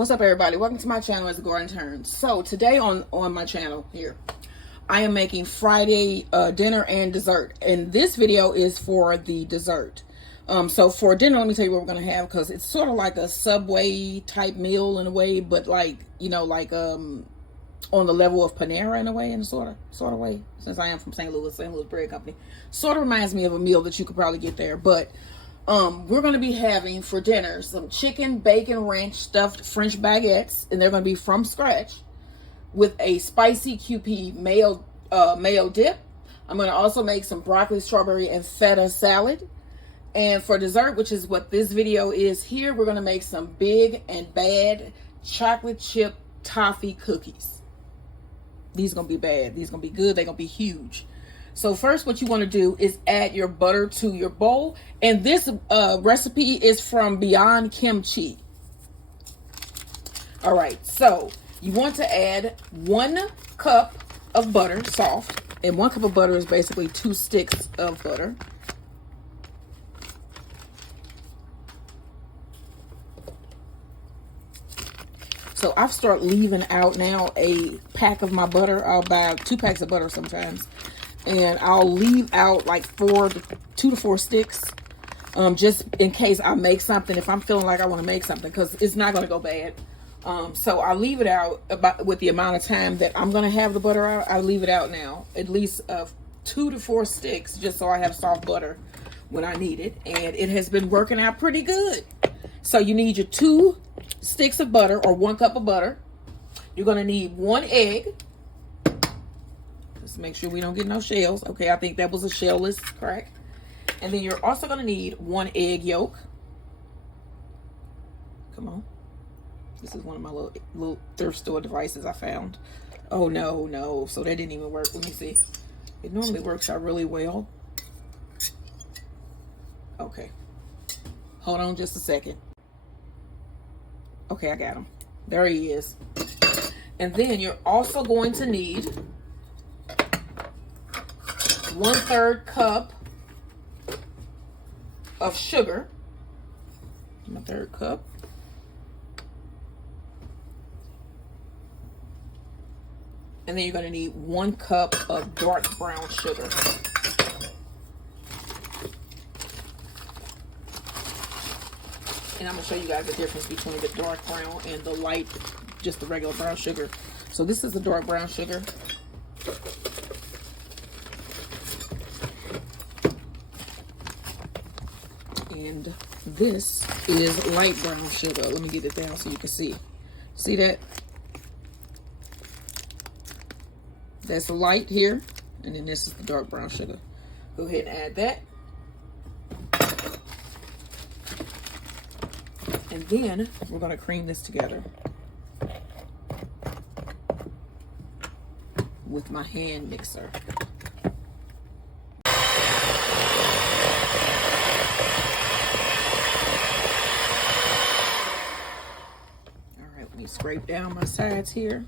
What's up, everybody? Welcome to my channel, It's Garden Turns. So today on my channel here, I am making Friday dinner and dessert, and this video is for the dessert. So for dinner, let me tell you what we're gonna have, because it's sort of like a Subway type meal in a way, but like, you know, like on the level of Panera in a way, in a sort of way. Since I am from St. Louis Bread Company, sort of reminds me of a meal that you could probably get there, but. We're going to be having for dinner some chicken bacon ranch stuffed French baguettes, and they're going to be from scratch with a spicy QP mayo dip. I'm going to also make some broccoli, strawberry, and feta salad. And for dessert, which is what this video is here, we're going to make some big and bad chocolate chip toffee cookies. These are going to be bad. These are going to be good. They're going to be huge. So first, what you want to do is add your butter to your bowl. And this recipe is from Beyond Kimchi. All right, so you want to add 1 cup of butter, soft. And 1 cup of butter is basically 2 sticks of butter. So I've started leaving out now a pack of my butter. I'll buy 2 packs of butter sometimes. And I'll leave out like 2 to 4 sticks, just in case I make something, if I'm feeling like I want to make something, because it's not going to go bad. So I'll leave it out with the amount of time that I'm going to have the butter out. I'll leave it out now, at least 2 to 4 sticks, just so I have soft butter when I need it. And it has been working out pretty good. So you need your 2 sticks of butter, or 1 cup of butter. You're going to need 1 egg. Just make sure we don't get no shells. Okay, I think that was a shellless crack. And then you're also going to need 1 egg yolk. Come on. This is one of my little thrift store devices I found. Oh, no. So that didn't even work. Let me see. It normally works out really well. Okay. Hold on just a second. Okay, I got him. There he is. And then you're also going to need 1/3 cup of sugar. 1/3 cup. And then you're going to need 1 cup of dark brown sugar. And I'm going to show you guys the difference between the dark brown and the light, just the regular brown sugar. So this is the dark brown sugar. And this is light brown sugar. Let me get it down so you can see. See that? That's the light here. And then this is the dark brown sugar. Go ahead and add that. And then we're going to cream this together with my hand mixer. Scrape down my sides here.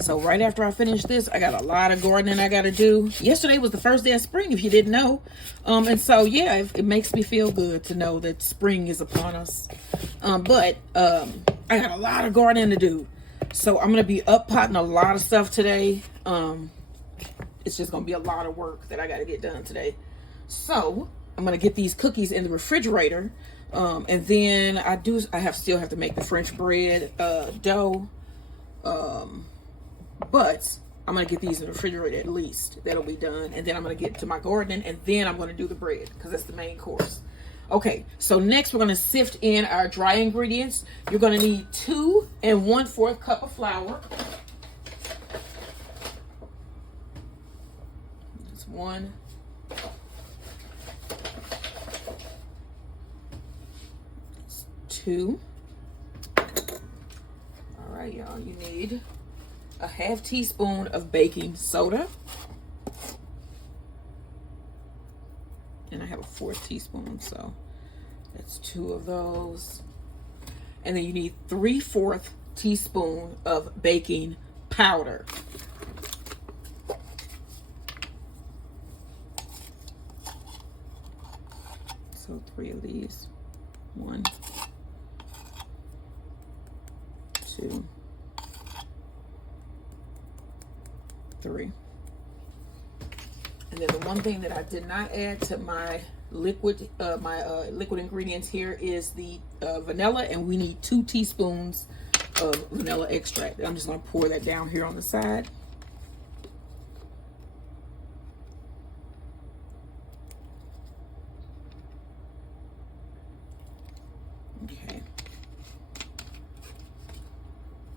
So right after I finish this, I got a lot of gardening I got to do. Yesterday was the first day of spring, if you didn't know. And so, yeah, it makes me feel good to know that spring is upon us. But I got a lot of gardening to do. So I'm going to be up potting a lot of stuff today. It's just going to be a lot of work that I got to get done today. So I'm going to get these cookies in the refrigerator. And then I still have to make the French bread dough. But I'm going to get these in the refrigerator at least. That'll be done. And then I'm going to get to my gardening, and then I'm going to do the bread, because that's the main course. Okay, so next we're going to sift in our dry ingredients. You're going to need 2 1/4 cup of flour. That's 1. That's 2. All right, y'all, you need a 1/2 teaspoon of baking soda. And I have a 1/4 teaspoon, so that's 2 of those. And then you need 3/4 teaspoon of baking powder. So 3 of these. 1, 2, 3. And then the one thing that I did not add to my liquid ingredients here is the vanilla, and we need 2 teaspoons of vanilla extract. I'm just going to pour that down here on the side. Okay.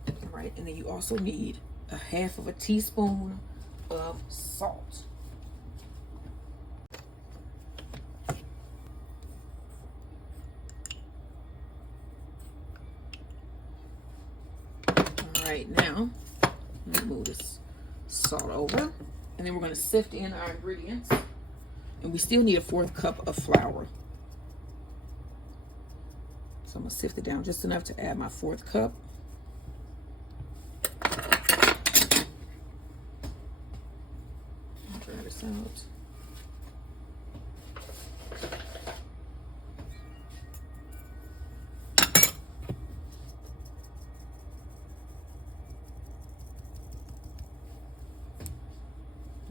All right, and then you also need a 1/2 teaspoon of salt. All right, now let me move this salt over, and then we're going to sift in our ingredients, and we still need a 1/4 cup of flour. So I'm going to sift it down just enough to add my 1/4 cup. Try this out.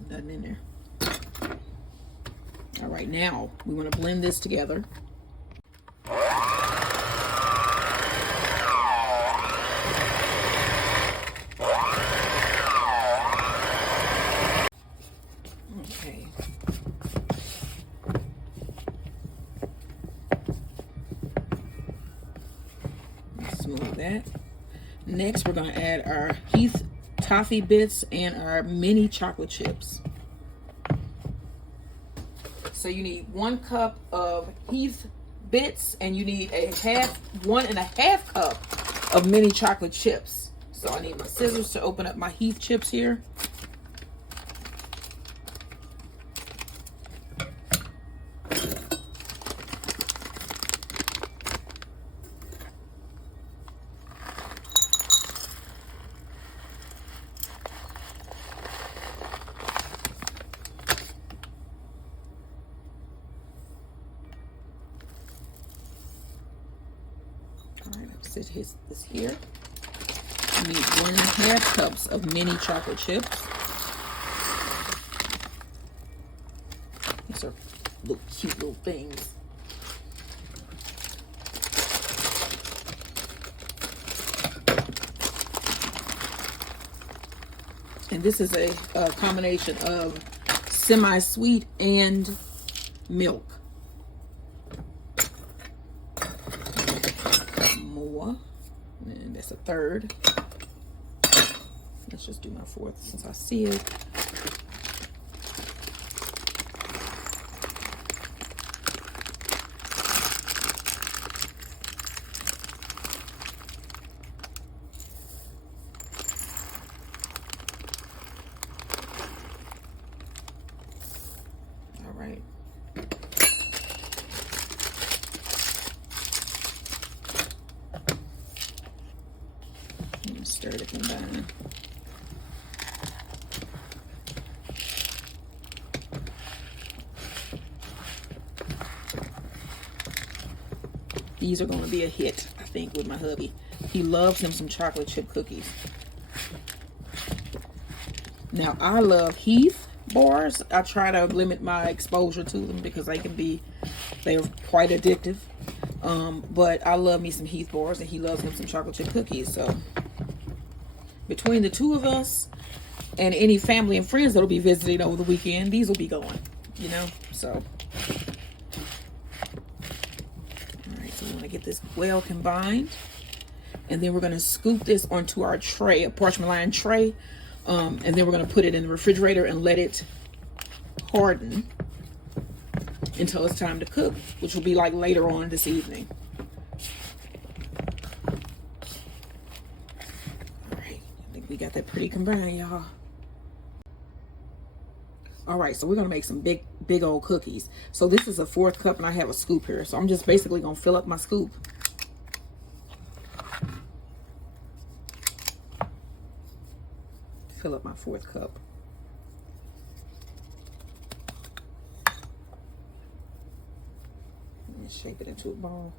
Nothing in there. All right, now we want to blend this together. Okay. Smooth that. Next, we're going to add our Heath Toffee bits and our mini chocolate chips. So you need 1 cup of Heath bits, and you need 1.5 cup of mini chocolate chips. So I need my scissors to open up my Heath chips here. All right, I'll sit this here. I need 1.5 cups of mini chocolate chips. These are little cute little things. And this is a combination of semi-sweet and milk. More. And that's a 1/3. Let's just do my 1/4 since I see it. All right. Stir it combine. These are going to be a hit, I think, with my hubby. He loves him some chocolate chip cookies. Now, I love Heath bars. I try to limit my exposure to them because they're quite addictive. But I love me some Heath bars, and he loves him some chocolate chip cookies. So between the two of us and any family and friends that'll be visiting over the weekend, these will be going, you know. So all right, so we want to get this well combined, and then we're going to scoop this onto our tray, a parchment lined tray, and then we're going to put it in the refrigerator and let it harden until it's time to cook, which will be like later on this evening. All right, I think we got that pretty combined, y'all. All right, so we're gonna make some big old cookies. So this is a 1/4 cup, and I have a scoop here. So I'm just basically gonna fill up my scoop. Fill up my 1/4 cup. And shape it into a ball.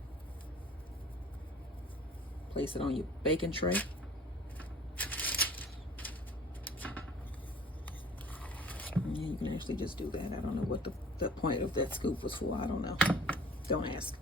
Place it on your baking tray. And you can actually just do that. I don't know what the point of that scoop was for. I don't know. Don't ask.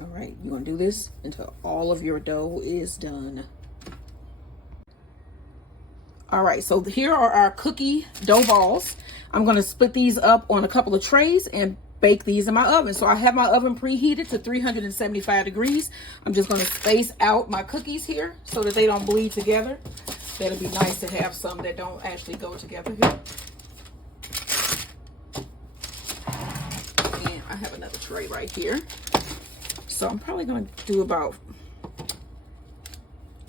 All right, you're gonna do this until all of your dough is done. All right, so here are our cookie dough balls. I'm gonna split these up on a couple of trays and bake these in my oven. So I have my oven preheated to 375 degrees. I'm just gonna space out my cookies here so that they don't bleed together. That'll be nice to have some that don't actually go together here. And I have another tray right here. So I'm probably gonna do about,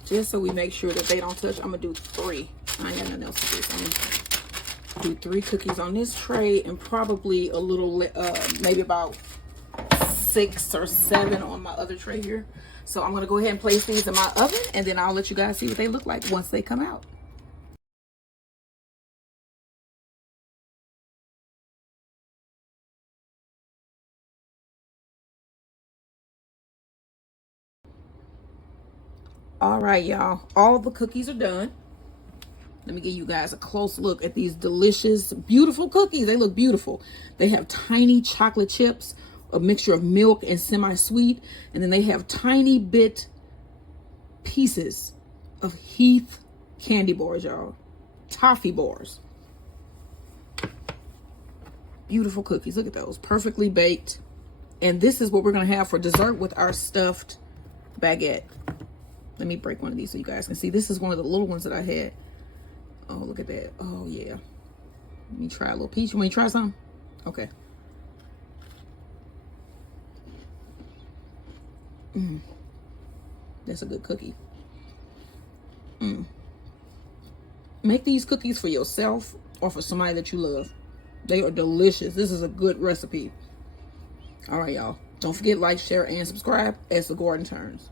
just so we make sure that they don't touch, I'm gonna do 3. I ain't got nothing else to do, so I'm gonna do 3 cookies on this tray and probably a little, maybe about 6 or 7 on my other tray here. So I'm gonna go ahead and place these in my oven, and then I'll let you guys see what they look like once they come out. All right, y'all, all the cookies are done. Let me give you guys a close look at these delicious, beautiful cookies. They look beautiful. They have tiny chocolate chips, a mixture of milk and semi-sweet, and then they have tiny bit pieces of Heath candy bars, y'all. Toffee bars. Beautiful cookies. Look at those. Perfectly baked. And this is what we're going to have for dessert with our stuffed baguette. Let me break one of these so you guys can see. This is one of the little ones that I had. Oh, look at that. Oh, yeah. Let me try a little piece. You want me to try some? Okay. That's a good cookie. Make these cookies for yourself or for somebody that you love. They are delicious. This is a good recipe. All right, y'all. Don't forget, like, share, and subscribe as the garden turns.